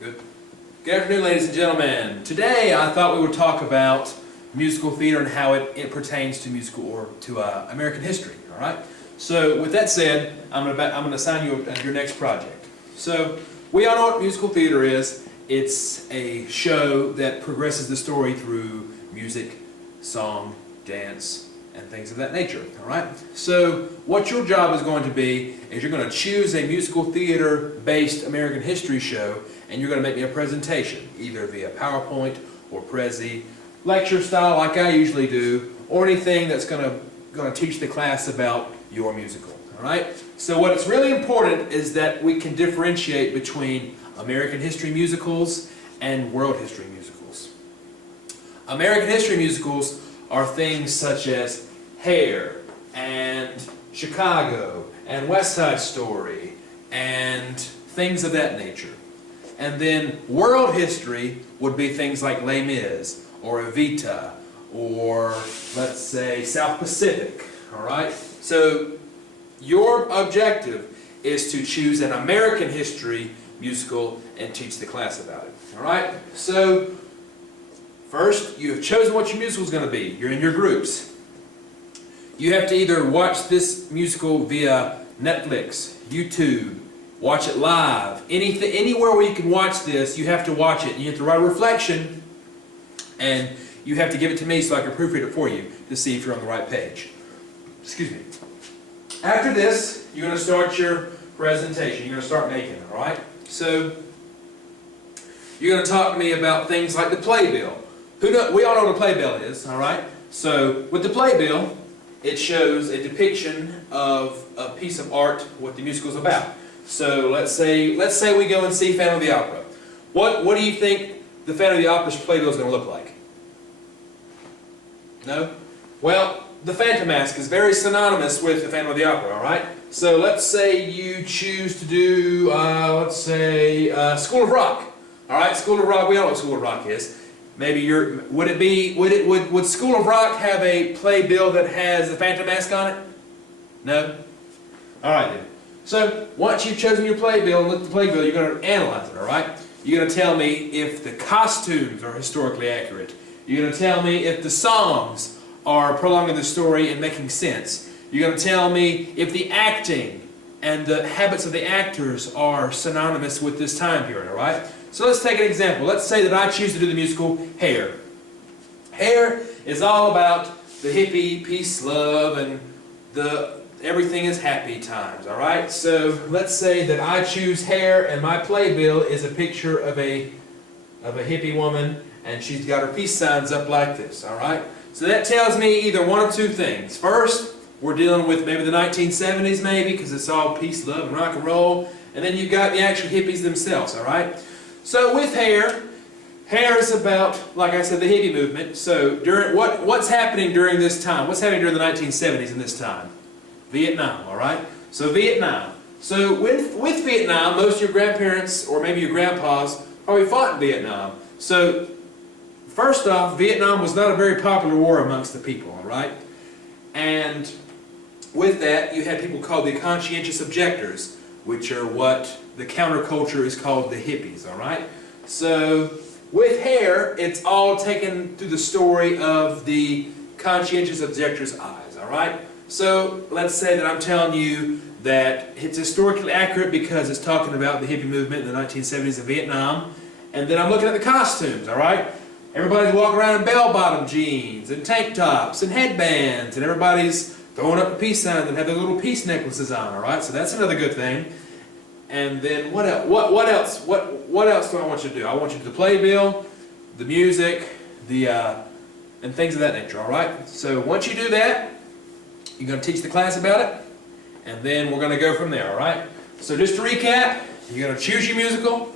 Good. Good afternoon, ladies and gentlemen. Today I thought we would talk about musical theater and how it pertains to musical or to American history. All right. So with that said, I'm going to assign you your next project. So we all know what musical theater is. It's a show that progresses the story through music, song, dance, and things of that nature. All right. So what your job is going to be is you're going to choose a musical theater-based American history show, and you're going to make me a presentation, either via PowerPoint or Prezi, lecture style like I usually do, or anything that's going to teach the class about your musical. All right. So what's really important is that we can differentiate between American history musicals and world history musicals. American history musicals are things such as Hair and Chicago and West Side Story and things of that nature. And then world history would be things like Les Mis or Evita or, let's say, South Pacific. All right? So your objective is to choose an American history musical and teach the class about it. All right? So first, you have chosen what your musical is going to be. You're in your groups. You have to either watch this musical via Netflix, YouTube, watch it live, anywhere where you can watch this, you have to watch it. You have to write a reflection, and you have to give it to me so I can proofread it for you to see if you're on the right page. Excuse me. After this, you're going to start your presentation. You're going to start making it, all right? So you're going to talk to me about things like the playbill. We all know what a playbill is, all right? So with the playbill, it shows a depiction of a piece of art, what the musical is about. So let's say we go and see Phantom of the Opera. What do you think the Phantom of the Opera's playbill is going to look like? No? Well, the Phantom Mask is very synonymous with the Phantom of the Opera, all right? So let's say you choose to do, let's say, School of Rock. All right, School of Rock. We all know what School of Rock is. Maybe would School of Rock have a playbill that has the Phantom Mask on it? No? All right then. So once you've chosen your playbill and looked at the playbill, you're going to analyze it, all right? You're going to tell me if the costumes are historically accurate. You're going to tell me if the songs are prolonging the story and making sense. You're going to tell me if the acting and the habits of the actors are synonymous with this time period, all right? So let's take an example. Let's say that I choose to do the musical Hair. Hair is all about the hippie, peace, love, and everything is happy times, all right? So let's say that I choose Hair, and my playbill is a picture of a hippie woman, and she's got her peace signs up like this, all right? So that tells me either one of two things. First, we're dealing with maybe the 1970s, maybe, because it's all peace, love, and rock and roll. And then you've got the actual hippies themselves, all right? So with Hair is about, like I said, the hippie movement. So during what's happening during this time? What's happening during the 1970s and this time? Vietnam, all right? So Vietnam. So with Vietnam, most of your grandparents or maybe your grandpas probably fought in Vietnam. So first off, Vietnam was not a very popular war amongst the people, all right? And with that, you had people called the conscientious objectors, which are what the counterculture is called the hippies, all right? So with Hair, it's all taken through the story of the conscientious objector's eyes, all right? So let's say that I'm telling you that it's historically accurate because it's talking about the hippie movement in the 1970s in Vietnam, and then I'm looking at the costumes, all right? Everybody's walking around in bell-bottom jeans and tank tops and headbands, and everybody's throwing up the peace signs and have their little peace necklaces on, all right? So that's another good thing. And then what else? What else do I want you to do? I want you to do the playbill, the music, and things of that nature, all right? So once you do that, you're going to teach the class about it, and then we're going to go from there, all right? So just to recap, you're going to choose your musical,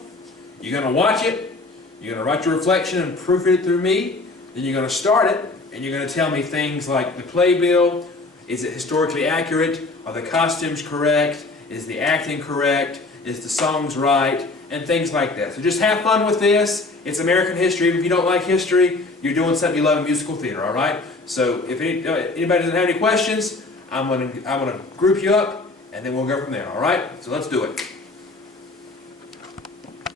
you're going to watch it, you're going to write your reflection and proofread it through me, then you're going to start it, and you're going to tell me things like the playbill, is it historically accurate, are the costumes correct, is the acting correct, is the songs right, and things like that. So just have fun with this. It's American history. Even if you don't like history, you're doing something you love in musical theater, all right? So if anybody doesn't have any questions, I'm going to group you up, and then we'll go from there, all right? So let's do it.